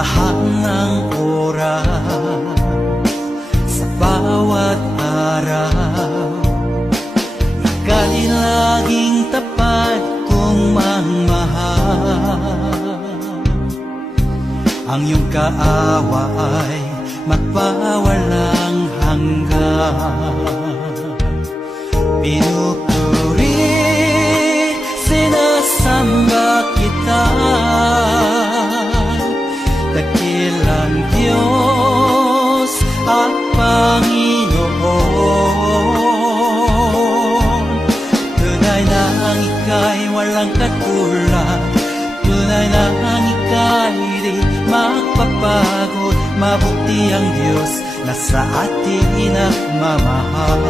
lahat ng oras, sa bawat araw, ika'y laging tapat kong magmahal. Ang iyong kaawa ay magpawalang hanggan. Pinupuri, sinasamba kita, dakilang Diyos at Panginoon. Tunay na ang ika'y walang katulad, tunay na ang ika'y di magpapagod. Mabuti ang Diyos na sa atin nagmamahal.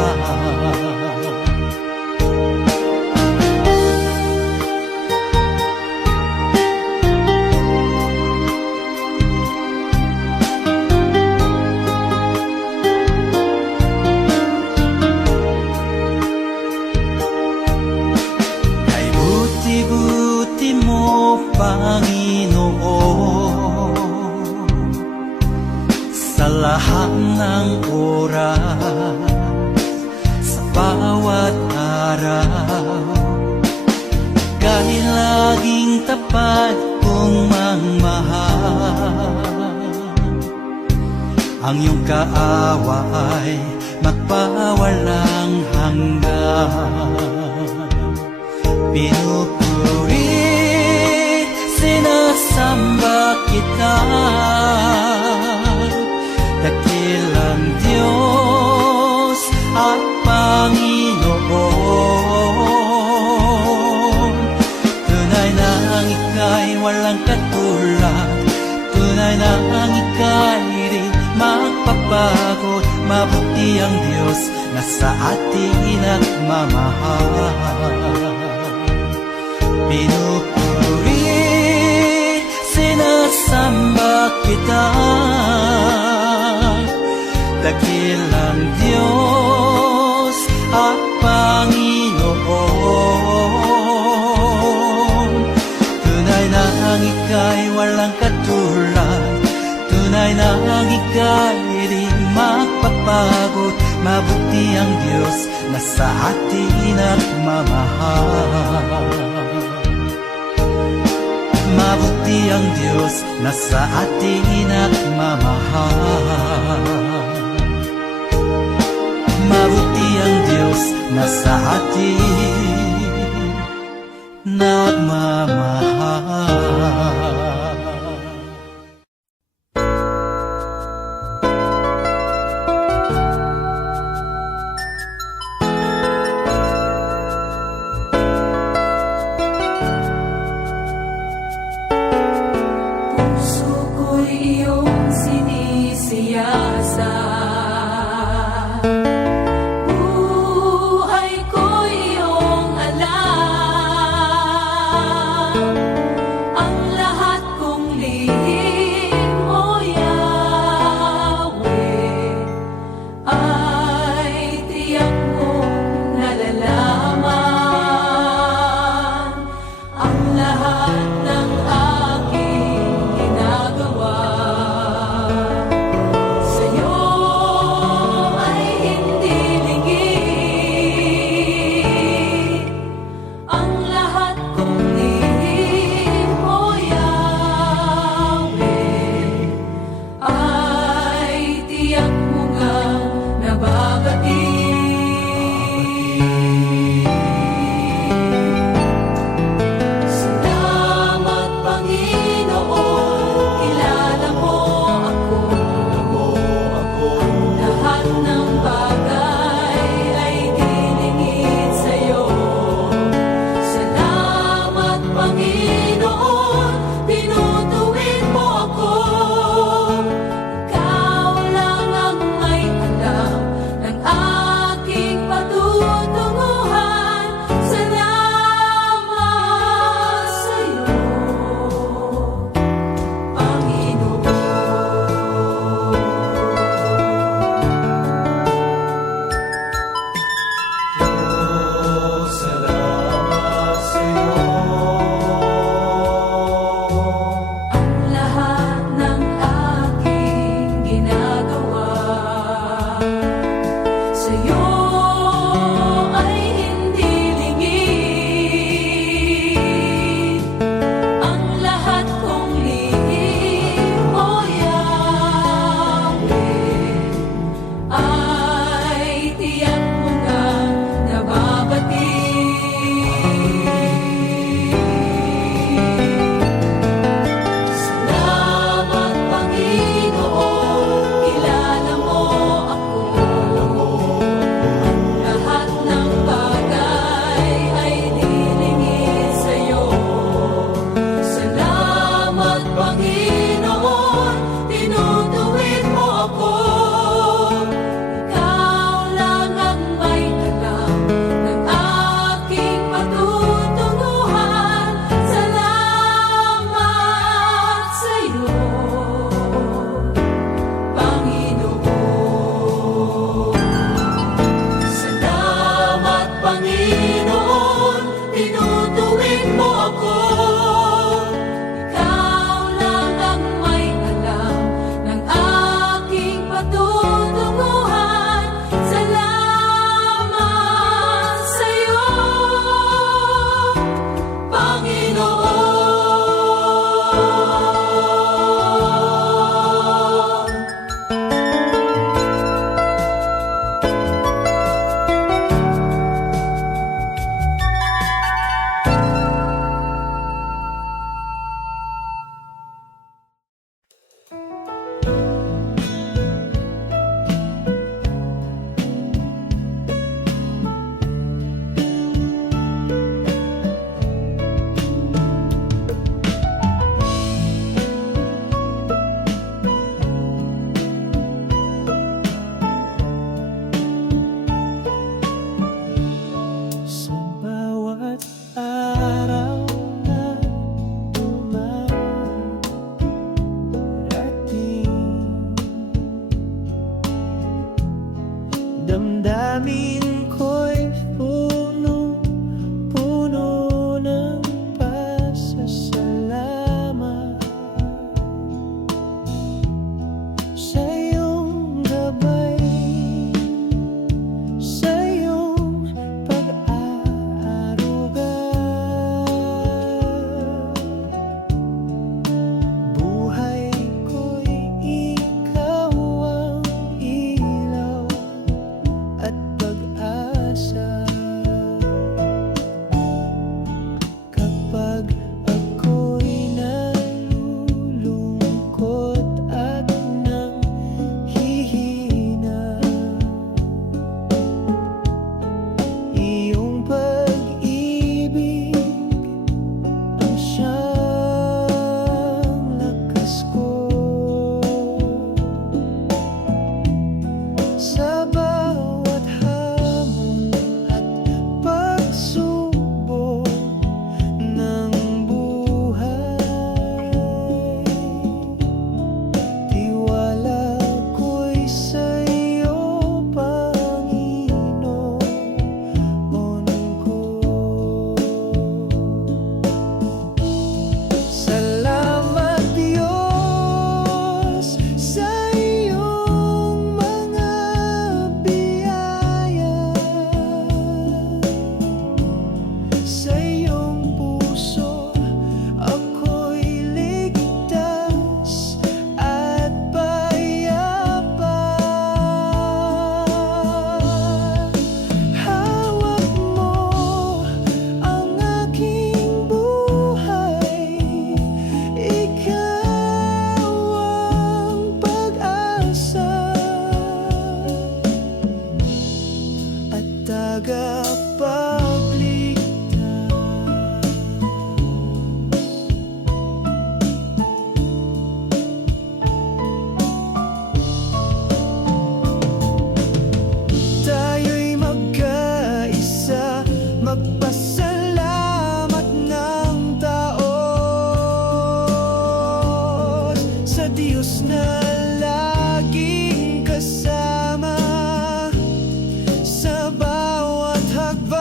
Buti mo, Panginoon, sa lahat ng oras, sa bawat araw, kahit laging tapat kong magmahal. Ang iyong kaawa ay magpawalang hanggan. Pinupuri, sinasamba kita, dakilang Diyos at Panginoon. Tunay na ang ika'y walang katulad, tunay na ang ika'y di magpapagod. Mabuti ang Diyos na sa atin nagmamahal. Pinupuri, sinasamba kita, dakilang Diyos at Panginoon. Tunay na ang ika'y walang katulad, tunay na ang ika'y di magpapagod. Mabuti ang Diyos na sa atin nagmamahal. Mabuti ang Diyos na sa atin nagmamahal. Mabuti ang Diyos na sa atin nagmamahal. Buhay ko'y iyong alam. pag-asa. Kapag ako'y nalulungkot at nanghihina, iyong pag-ibig ang siyang lakas ko. Sa bawat hamon at pagsubok ng buhay, tiwala ko'y sa'yo, Panginoon ko. Salamat Diyos sa iyong mga biyaya. Sa iyong puso ako'y ligtas at payapa. Hawak mo ang aking buhay, ikaw ang pag-asa at tagapagligtas. Tayo'y magkaisa, magpasalamat ng taos sa Diyos na laging kasama sa bawat hakbang.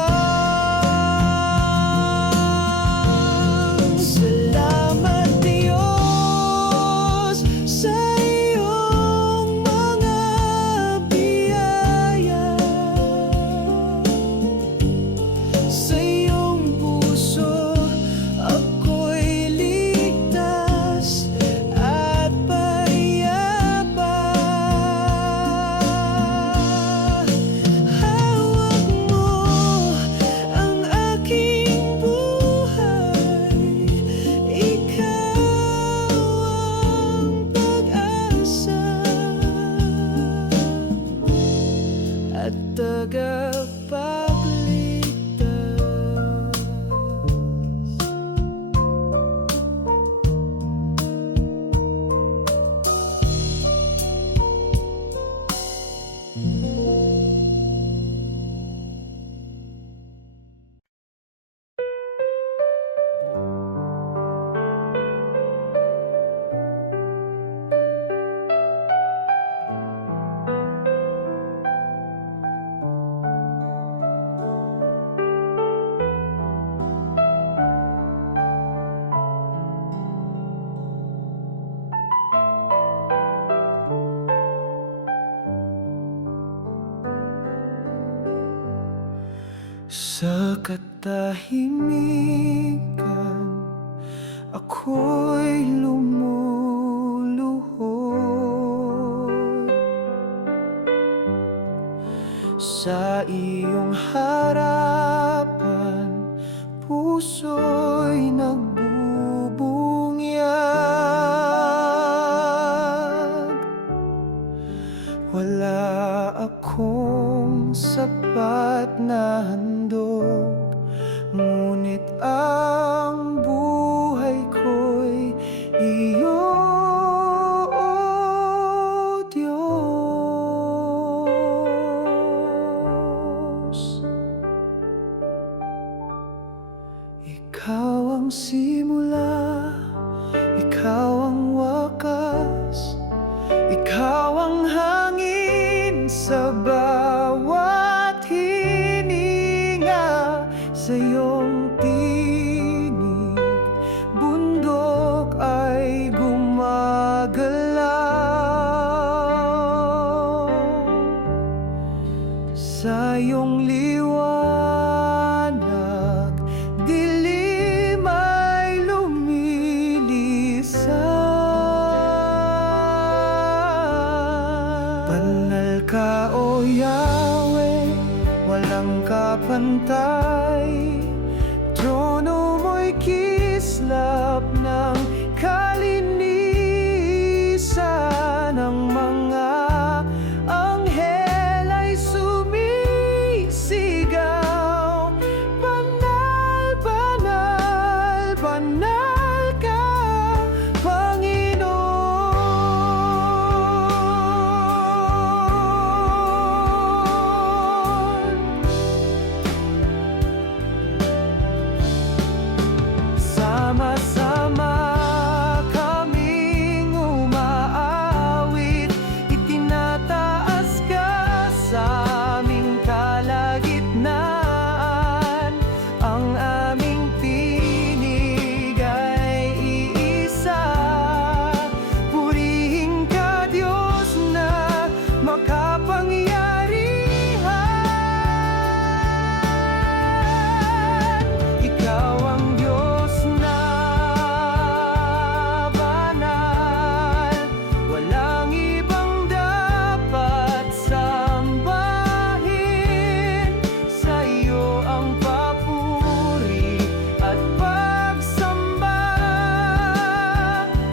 Salamat Diyos sa iyong mga biyaya. Sa iyong puso ako'y ligtas at payapa. Hawak mo ang aking buhay, ikaw ang pag-asa at tagapagligtas. Sa katahimikan ako'y lumuluhod. Sa iyong harapan puso'y nagbubunyag. Wala akong sapat na handog, ngunit ang buhay ko'y iyo, O Diyos. Ikaw ang simula, ikaw ang wakas, ikaw ang hangin sa bawat hininga. Sa iyong tinig, bundok ay gumagalaw. Sa iyong liwanag, dilim ay lumilisan. Banal ka, O Yahweh, walang kapantay. Trono mo'y kislap ng kalinisan. Ang mga anghel ay sumisigaw, banal, banal, banal ka, Panginoon. Sama-sama kaming umaawit, itinataas ka sa aming kalagitnaan. Ang aming tinig ay iisa, purihin ka, Diyos na makapangyarihan. Ikaw ang Diyos na banal, walang ibang dapat sambahin. Sa iyo ang papuri at pagsamba,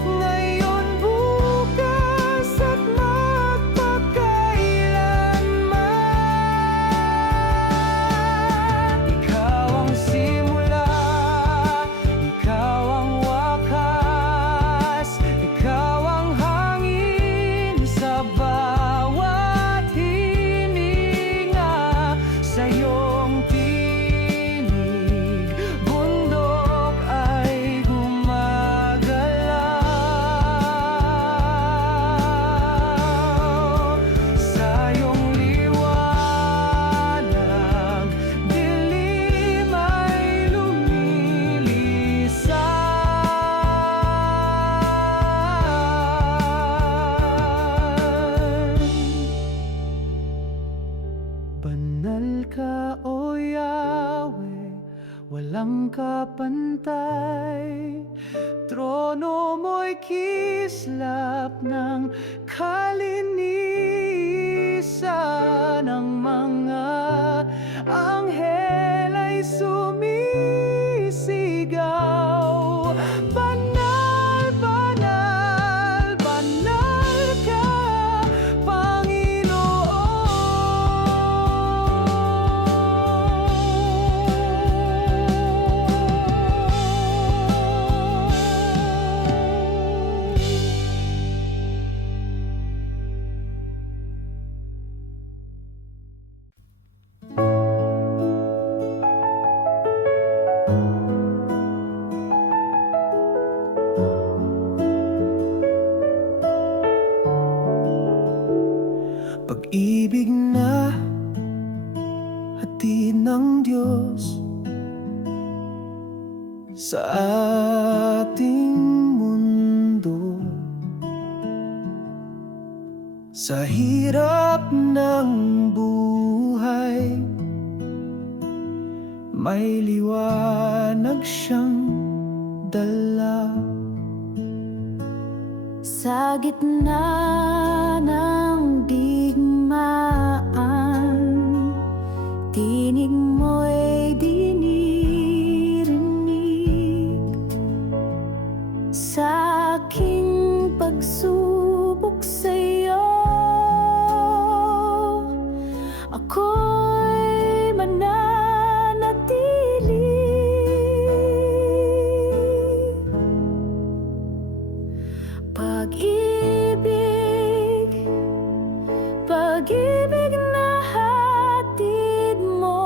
ngayon, bukas at magpakailanman. Ikaw ang simula, ikaw ang wakas, ikaw ang hangin sa bawat hininga. Sa iyong tinig, bundok ay gumagalaw. Sa iyong liwanag, dilim ay lumilisan. Banal ka, O Yahweh, walang kapantay. Trono mo'y kislap ng kalinisan. Ang mga anghel ay sumisigaw, banal, banal, banal ka, Panginoon. Pag-ibig na hatid ng Diyos sa ating mundo. Sa hirap ng buhay, may liwanag siyang dala. Sa gitna ng digmaan, tinig mo'y dinirinig. Sa aking pagsubok sa'yo, ako'y mananatili. Pag-ibig, pag-ibig na hatid mo,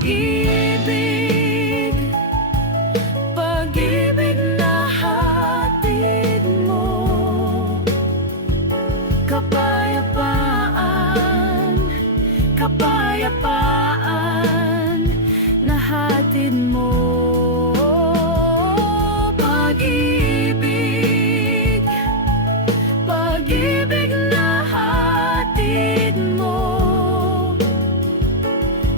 Pag-ibig, pag-ibig na hatid mo. Kapayapaan, kapayapaan na hatid mo. Pag-ibig, pag-ibig na hatid mo.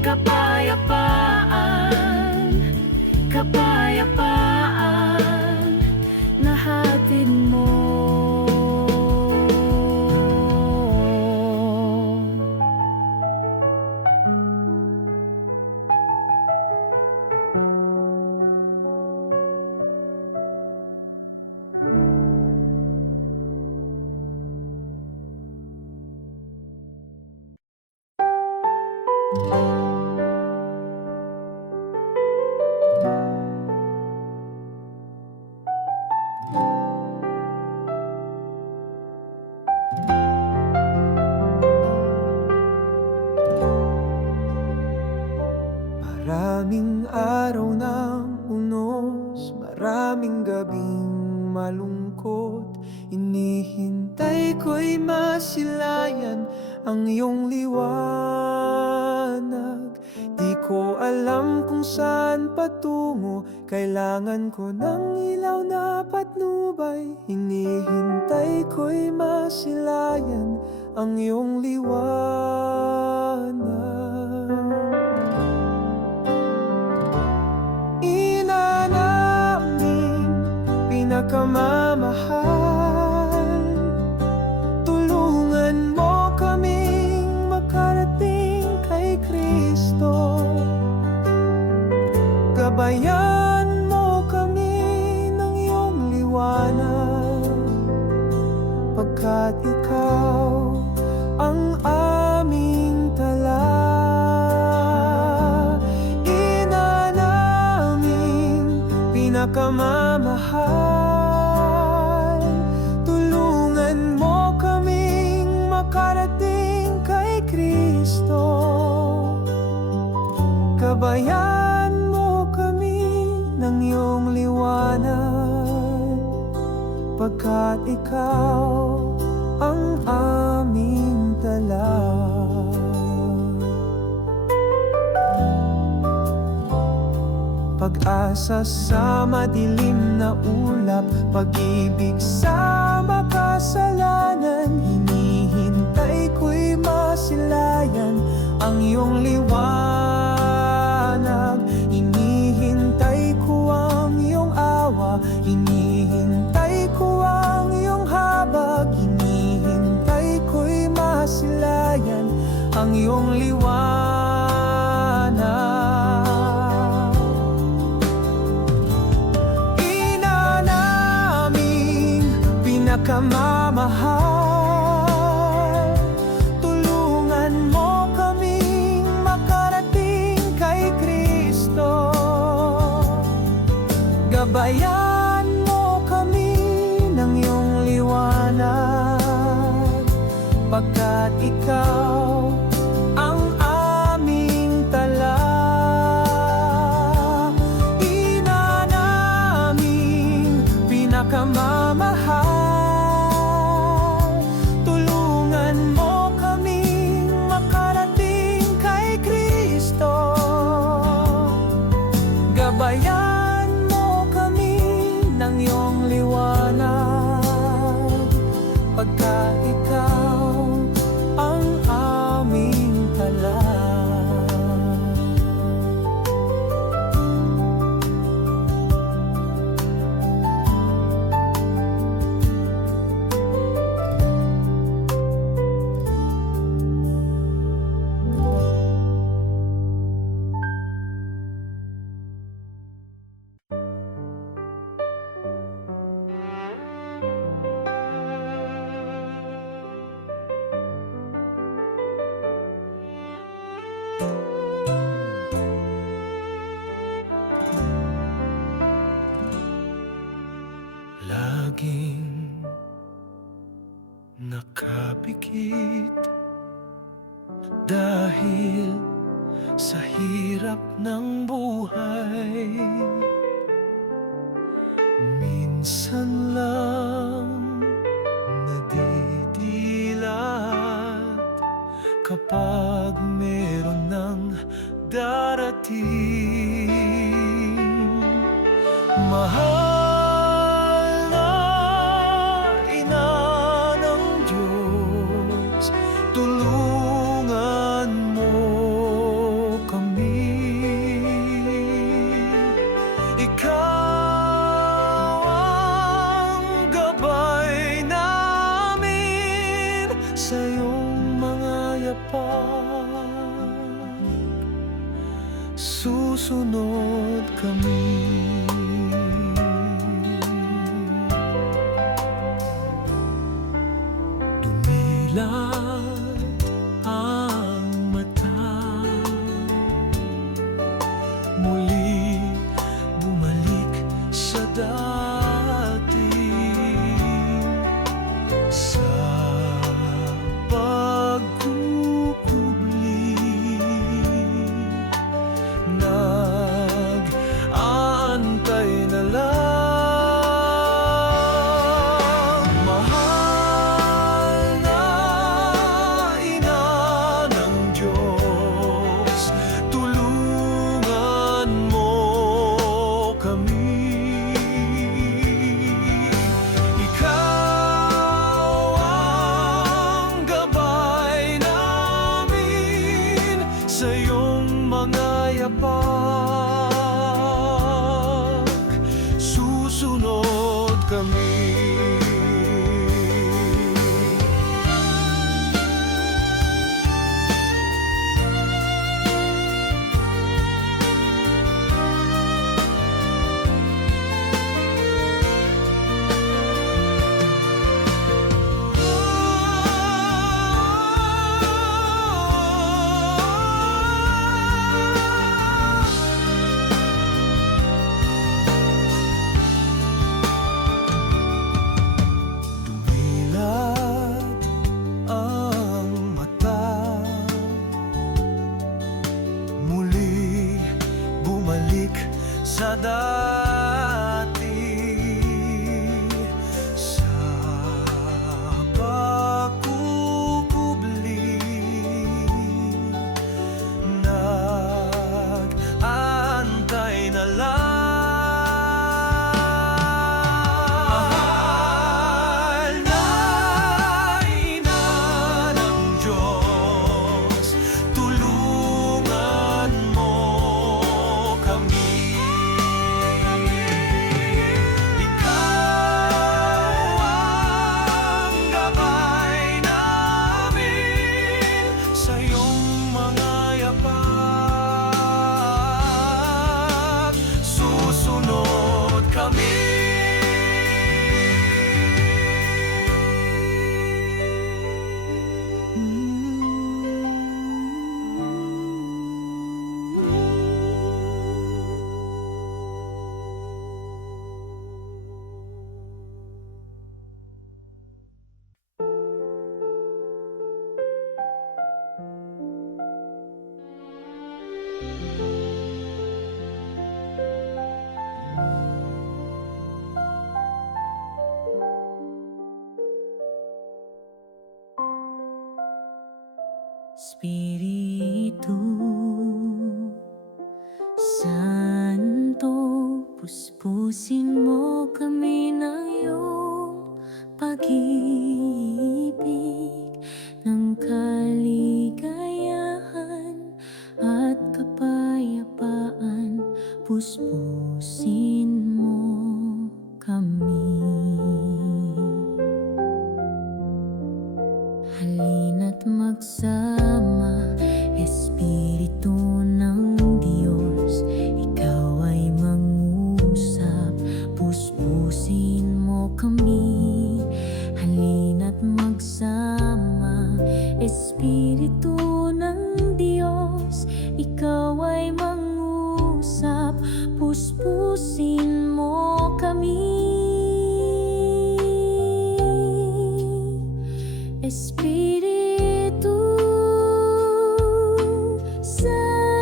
Kapayapaan, kapayapaan na hatid mo. Maraming araw ng unos, maraming gabing malungkot. Inihintay ko'y masilayan ang iyong liwanag. Di ko alam kung saan patungo, kailangan ko ng ilaw na patnubay. Inihintay ko'y masilayan ang iyong liwanag. Ina naming pinakamamahal, tulungan mo kaming makarating kay Kristo. Gabayan mo kami ng iyong liwanag, pagkat ikaw ang aming tala. Ina naming pinakamamahal, tulungan mo kaming makarating kay Kristo. Gabayan mo kami ng iyong liwanag, pagkat ikaw ang aming tala. Pag-asa sa madilim na ulap, pag-ibig sa makasalanan. Hinihintay ko'y masilayan ang iyong liwanag. Hinihintay ko ang iyong awa, hinihintay ko ang iyong habag. Hinihintay ko'y masilayan ang iyong liwanag. Pinakamamahal, tulungan mo kaming makarating kay Kristo. Gabayan mo kami ng iyong liwanag, pagkat ikaw ang aming tala. Ina naming pinakamamahal, gabayan mo kami ng iyong liwanag, pagkat ikaw ang aming tala. Laging nakapikit dahil sa hirap ng buhay. Minsan lang nadidilat kapag meron ng darating. Mahal na ina ng Diyos, tulungan mo kami. Ikaw ang gabay namin sa iyong mga yapak. Susunod kami. Dumilat ang mata, muli bumalik sa dati, sa pagkukubli. Nag-aantay na lang. Mahal na ina ng Diyos, tulungan mo kami. Ikaw ang gabay namin sa iyong mga yapak. Susunod kami. Dumilat ang mata, muli bumalik sa dati, sa pagkukubli. Nag-aantay na lang. Mahal na ina ng Diyos, tulungan mo kami. Ikaw ang gabay namin sa iyong mga yapak. Susunod kami. Espiritu Santo, puspusin mo kami ng iyong pag-ibig, ng kaligayahan at kapayapaan. Puspusin mo kami. Halina't magsama, Espiritu ng Diyos, ikaw ay mangusap, puspusin mo kami. Halina't magsama, Espiritu ng Diyos, ikaw ay mangusap, puspusin mo kami. Espiritu Santo,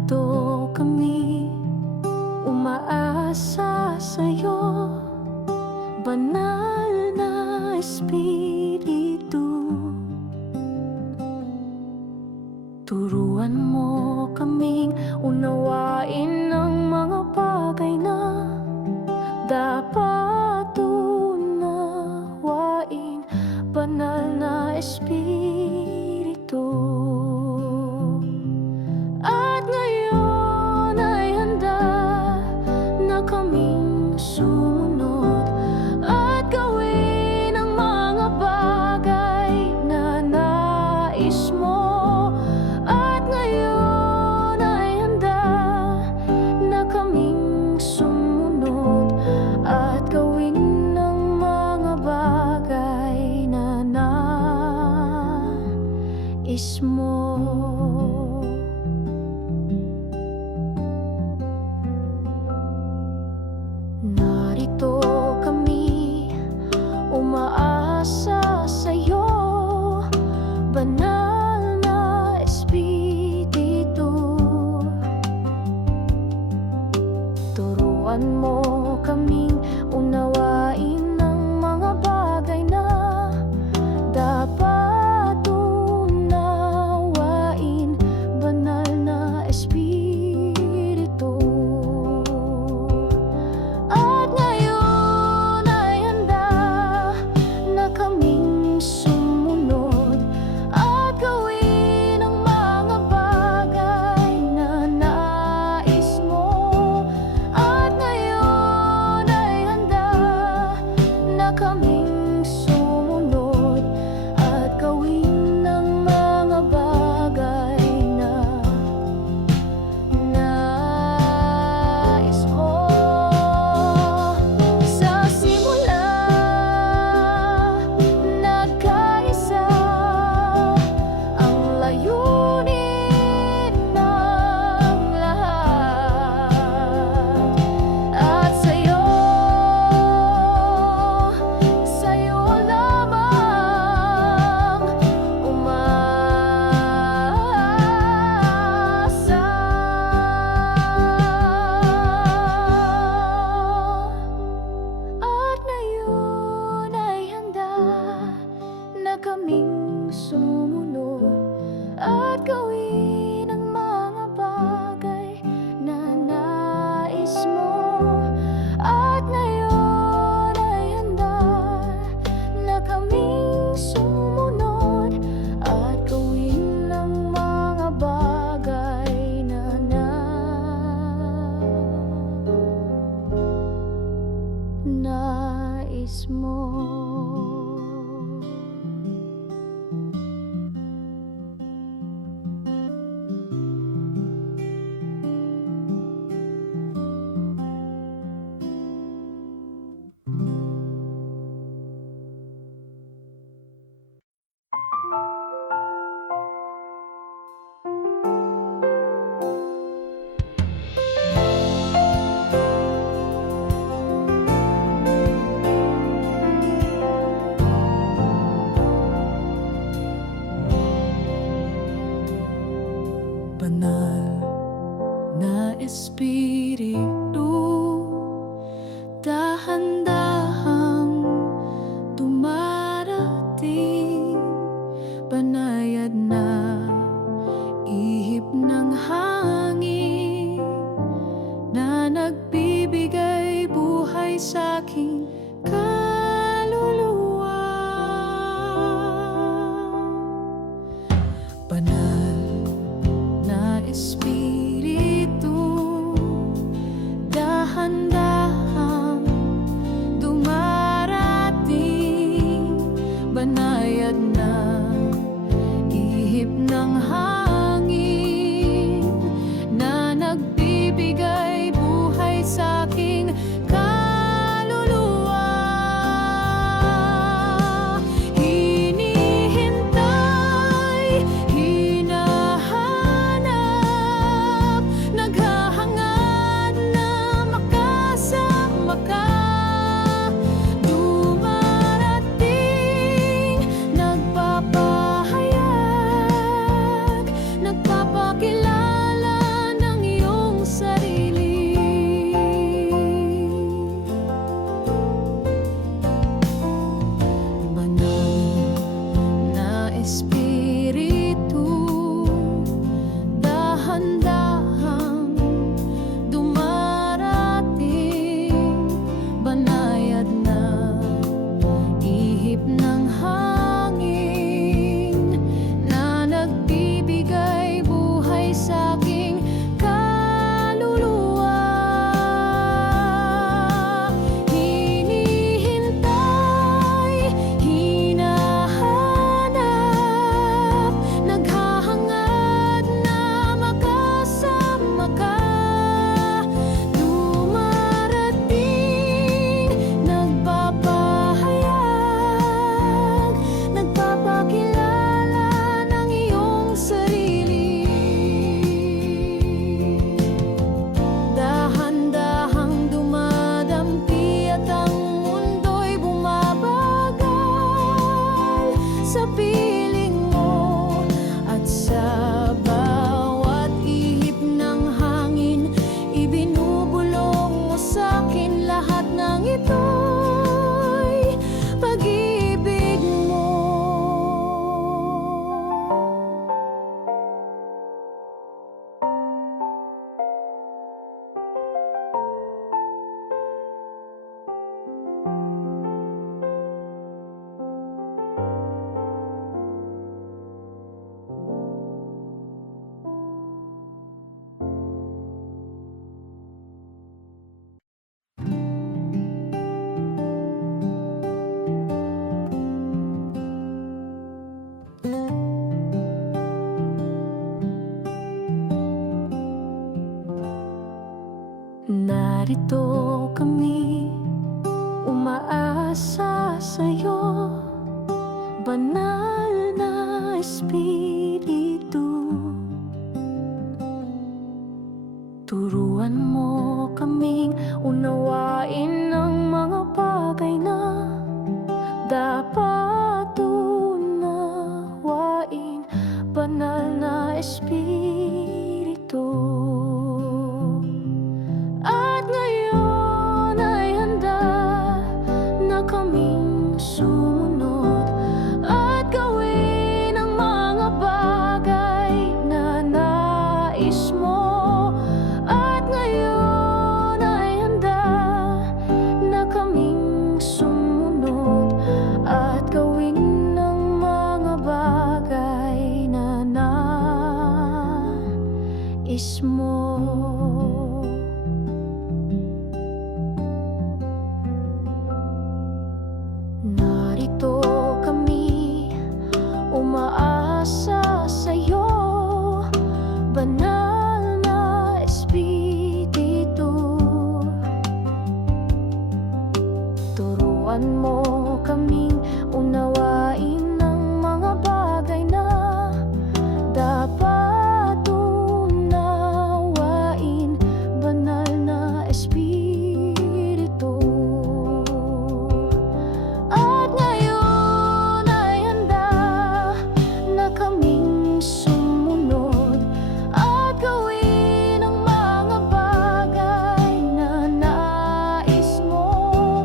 narito kami, umaasa sa'yo, banal na Espiritu. Turuan mo kaming unawain ang mga bagay na dapat unawain, banal na Espiritu. At ngayon ay handa na kaming sumunod at gawin ang mga bagay na nais mo. At ngayon ay handa na kaming sumunod at gawin ang mga bagay na nais mo. Narito kami, umaasa sa'yo, banal na Espiritu. Turuan mo kaming unawain ang mga bagay na dapat unawain, banal na Espiritu. At ngayon ay handa na kaming sumunod at gawin ang mga bagay na nais mo. At ngayon ay handa na kaming sumunod at gawin ang mga bagay na nais mo. Sa simula, nagkaisa ang layunin ng lahat. At sa'yo lamang umaasa. At ngayon ay handa na kaming sumunod at gawin ang mga bagay na nais mo. At ngayon ay handa na kaming sumunod at gawin ang mga bagay na nais mo. Banal na Espiritu, dahan-dahang dumarating, banayad na ihip ng hangin na nagbibigay buhay sa'king kaluluwa. Banal na Espiritu, dahan-dahang dumarating, banayad na ihip ng hangin na nagbibigay buhay sa'king kaluluwa. narito kami, umaasa sa'yo, banal na Espiritu. Turuan mo kaming unawain ang mga bagay na dapat unawain, banal na Espiritu. At ngayon ay handa na kaming sumunod at gawin ang mga bagay na nais mo. At ngayon ay handa na kaming sumunod at gawin ang mga bagay na nais mo. Narito kami, umaasa sa'yo, banal na Espiritu. Turuan mo kaming unawain ang mga bagay na dapat unawain, banal na Espiritu. At ngayon ay handa na kaming sumunod at gawin ang mga bagay na nais mo.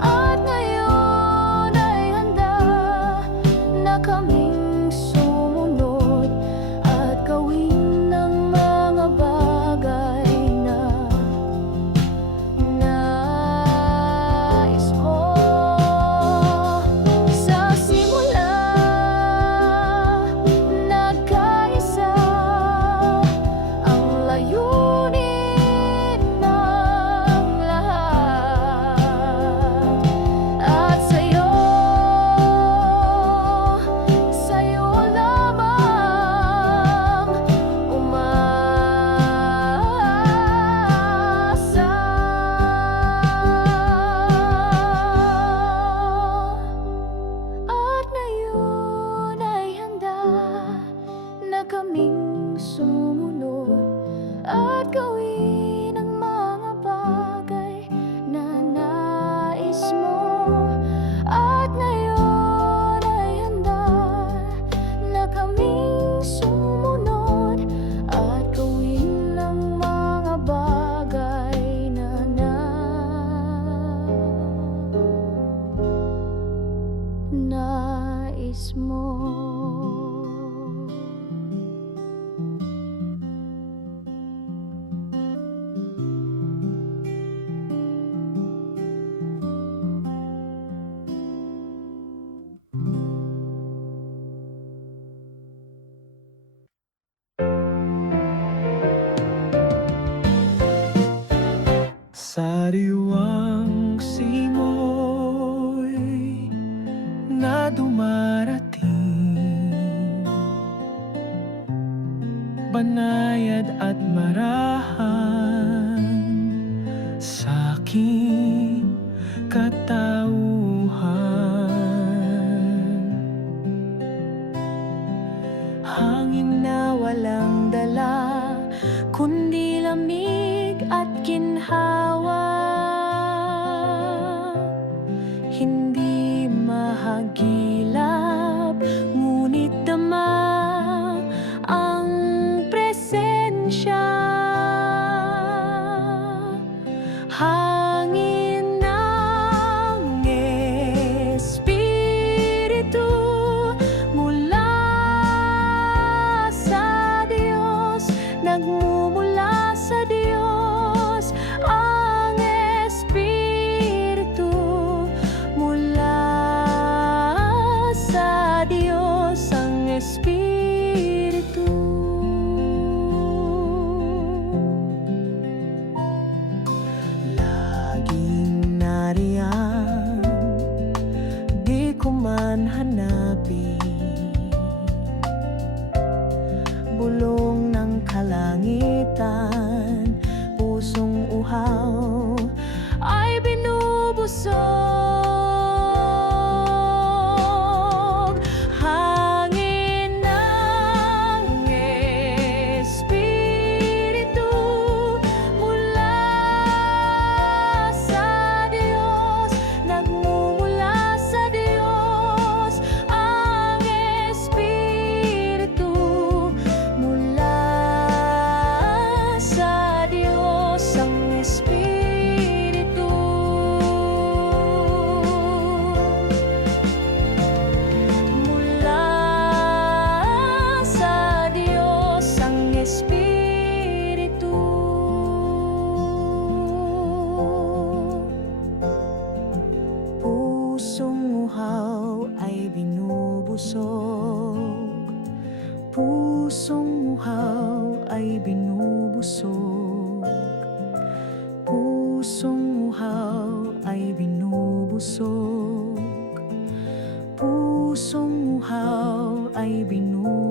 At ngayon ay handa na kaming sumunod at gawin ang mga bagay na nais mo. Sa simula, nagkaisa ang layunin ng lahat. At sa'yo lamang umaasa. At ngayon ay handa na kaming sumunod at gawin ang mga bagay na nais mo. At ngayon ay handa na kaming sumunod at gawin ang mga bagay na nais mo. Sariwang simoy na dumarating, banayad at marahan sa aking katauhan. Hangin na walang dala, kundi lamig at ginhawa. Hindi mahagilap, ngunit dama ang presensya. Hangin ng Espiritu mula sa Diyos, nagmumula sa Diyos. Ang Espiritu mula sa Diyos, ang Espiritu. La busog. Hangin ng Espiritu mula sa Diyos, nagmumula sa Diyos. Ang Espiritu mula sa Diyos, ang Espiritu mula sa Diyos, ang Espiritu. Pusong uhaw ay binubusog. Pusong uhaw ay binubusog. Pusong uhaw ay binubusog. Pusong uhaw ay binubusog.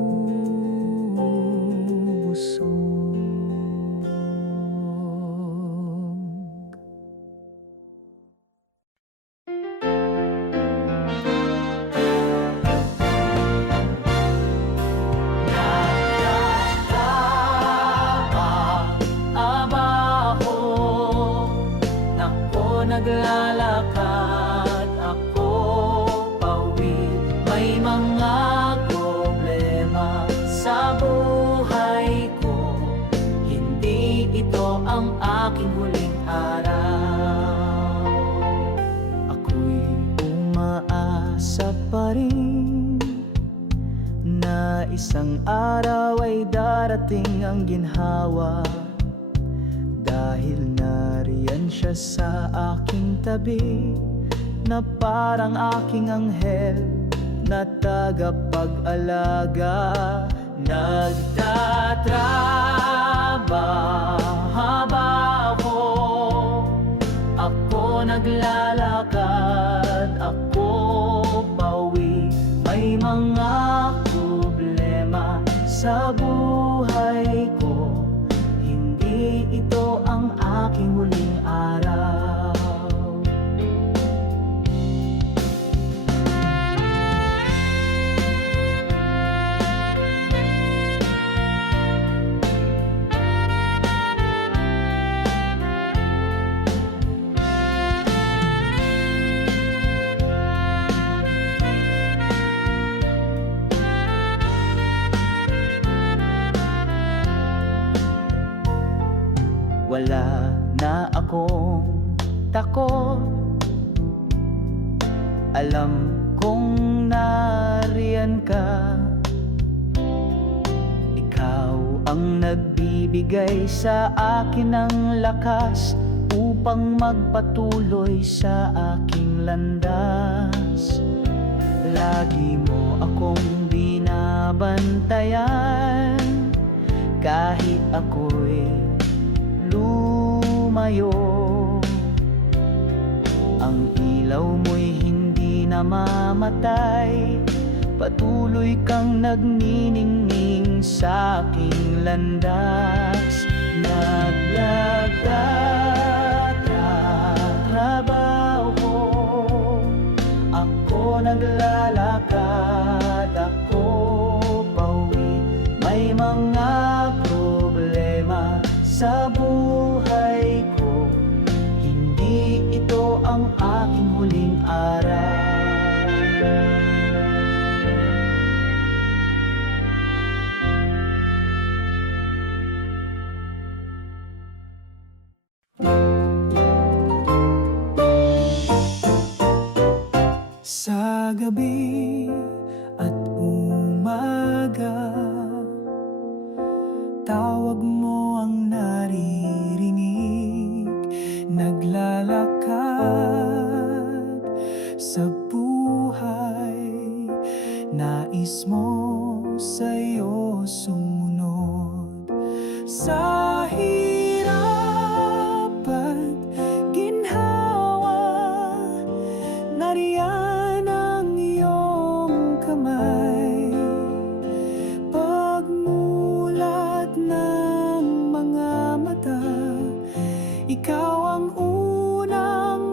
Abaho, nako naglalakad ako pauwi. May mga problema sa buhay ko, hindi ito ang aking huling araw. Ako'y umaasa pa rin na isang araw ay darating ang ginhawa, dahil nariyan siya sa aking tabi, na parang aking anghel na tagapag-alaga. Nagtatrabaho ako, naglalakad ako pauwi. May mga problema sa buhay ko, hindi ito ang aking huling araw. Wala na akong takot, alam kong nariyan ka. Ikaw ang nagbibigay sa akin ng lakas upang magpatuloy sa aking landas. Lagi mo akong binabantayan kahit ako'y lumayo. Ang ilaw mo'y hindi namamatay, patuloy kang nagniningning sa aking landas. Nagtatrabaho ako, naglalakad ako pauwi. May mga problema sa buhay ko, hindi ito ang aking huling araw. Sa gabi at umaga, tawag mo ang naririnig. Naglalakad sa buhay, nais mo sa'yo sumunod. Sa hirap at ginhawa, nariyan ang iyong kamay. Pagmulat ng mga mata, ikaw ang unang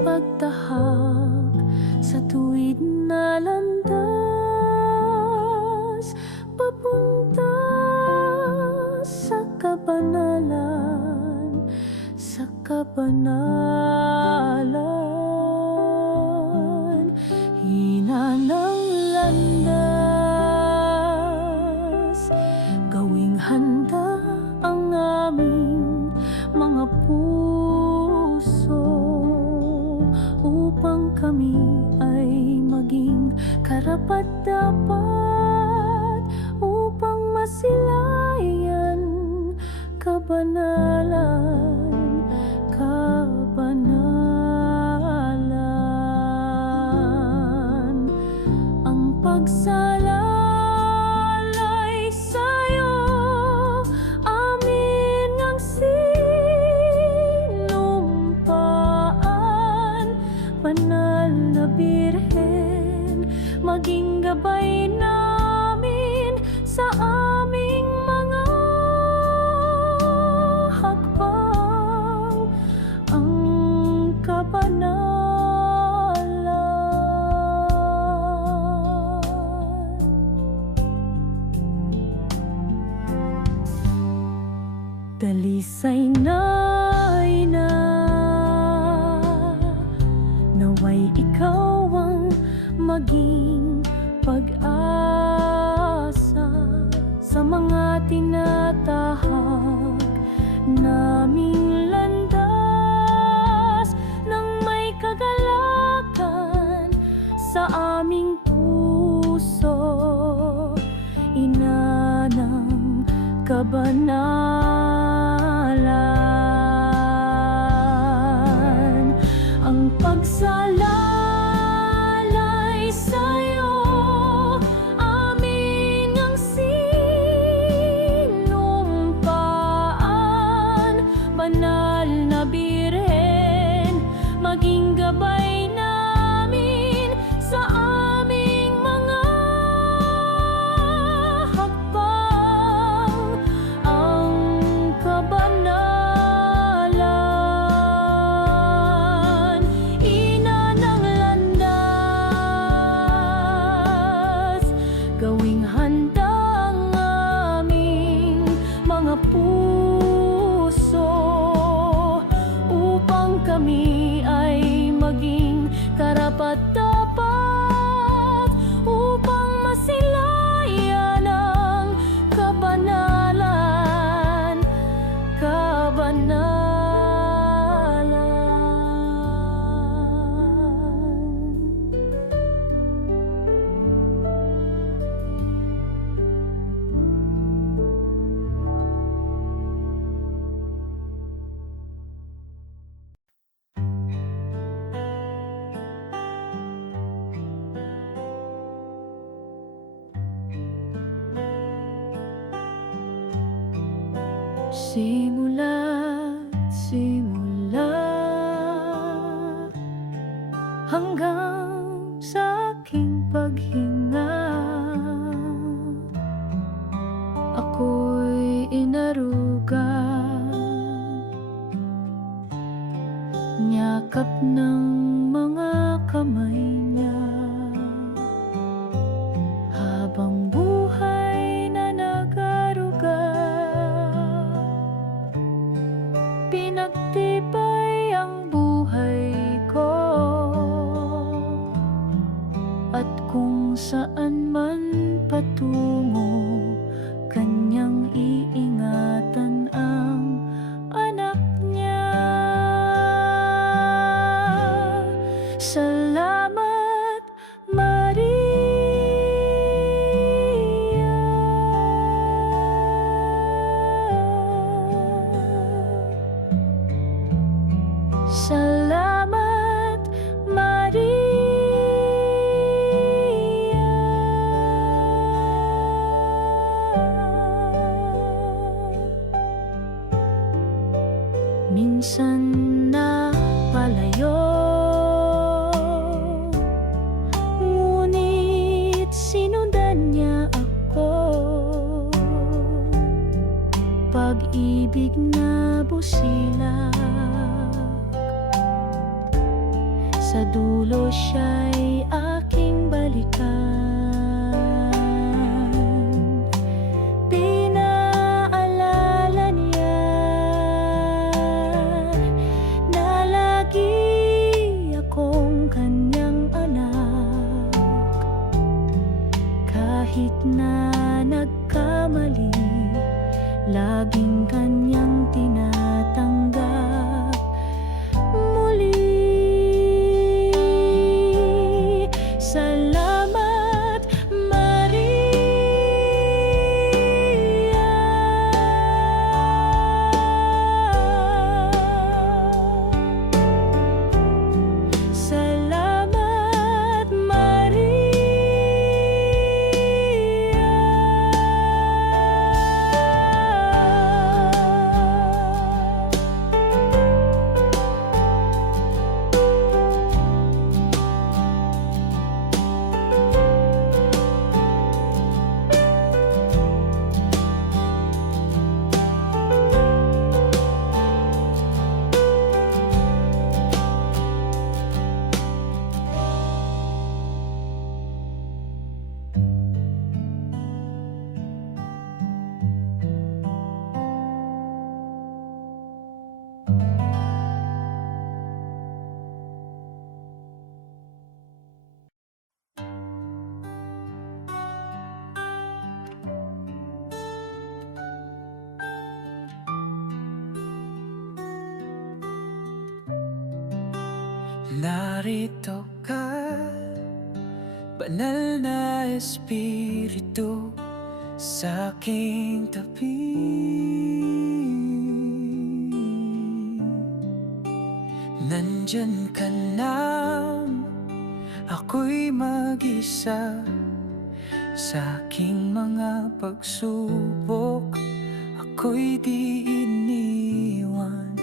pagtahak sa tuwid na landas papunta sa kabanalan, sa kabanalan. Hina ng landas, gawing handa ang aming mga puso upang kami ay maging karapat-dapat upang masilayan kabanalan, kabanalan. Ang pagsalalay sa'yo, amin ang sinumpaan. Banal na Birhen, maging gabay namin sa aming mga hakbang. Ang kabanalan. Dalisay na ina, naway ikaw ang maging pag-asa sa mga tinatahak naming landas, nang may kagalakan sa aming puso, ina ng kabanalan. Ang pagsalalay sa'yo, amin ang sinumpaan. Banal na Birhen, maging gabay namin sa aming mga hakbang. Ang kabanalan. Ina ng landas, gawing handa ang aming mga puso upang kami ay maging karapat-dapat upang masilayan ang kabanalan, kabanalan. Simula't simula hanggang sa aking paghinga, ako'y inaruga, nyakap ng mga kamay niya, habang buhay na nag-aruga. Pinagtibay ang buhay ko, at kung saan man patungo, kanyang iingatan ang anak niya. Salamat, Maria. Salamat, Maria. Minsan na palayo, ngunit sinundan niya ako. Pag-ibig na busilak, sa dulo siya'y aking balikan. Pinaalala niya na lagi akong kanyang anak. Kahit na nagkamali, laging kanyang tinatanggap muli. Salamat, Maria. Salamat, Maria. Narito ka, banal na Espiritu sa aking tabi. Nandyan ka lang, ako'y mag-isa sa aking mga pagsubok. Ako'y di iniwan,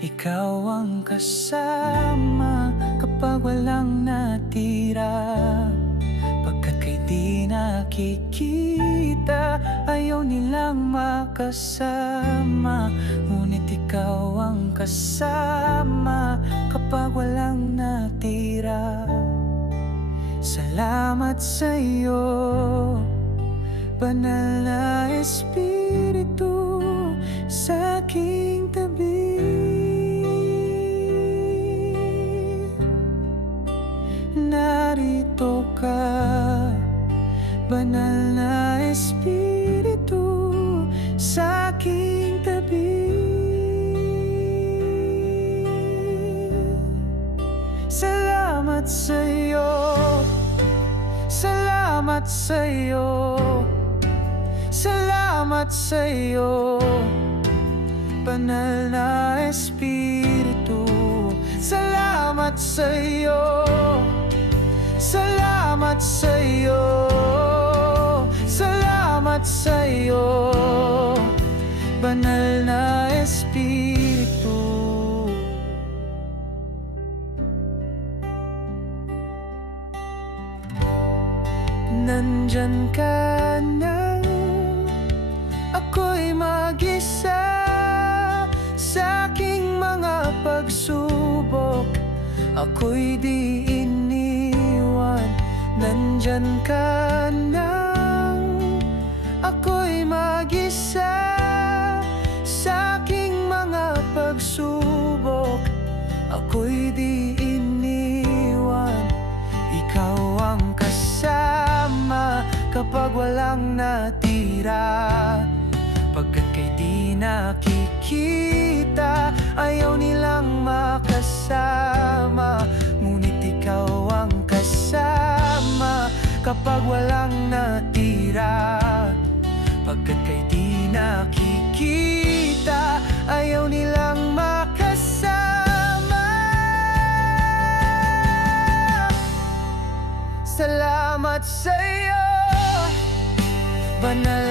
ikaw ang kasama kapag walang natira. Pagkat kay di nakikita, ayaw nilang makasama. Ngunit ikaw ang kasama kapag walang natira. Salamat sa'yo, banal na Espiritu sa aking tabi. Narito ka, banal na Espiritu sa aking tabi. Salamat sa'yo, salamat sa'yo, salamat sa'yo, banal na Espiritu. Salamat sa'yo, salamat sa'yo, salamat sa'yo, banal na Espiritu. Nandyan ka na, ako'y mag-isa sa aking mga pagsubok. Ako'y di iniwan, nandyan ka na, ako'y mag-isa sa aking mga pagsubok. Ako'y di iniwan, ikaw ang kasama kapag walang natira. Pagkat kay di nakikita, ayaw nilang makasama. Ngunit ikaw ang kasama kapag walang natira. Pagkat kay di nakikita, ayaw nilang makasama. Salamat sa'yo, banal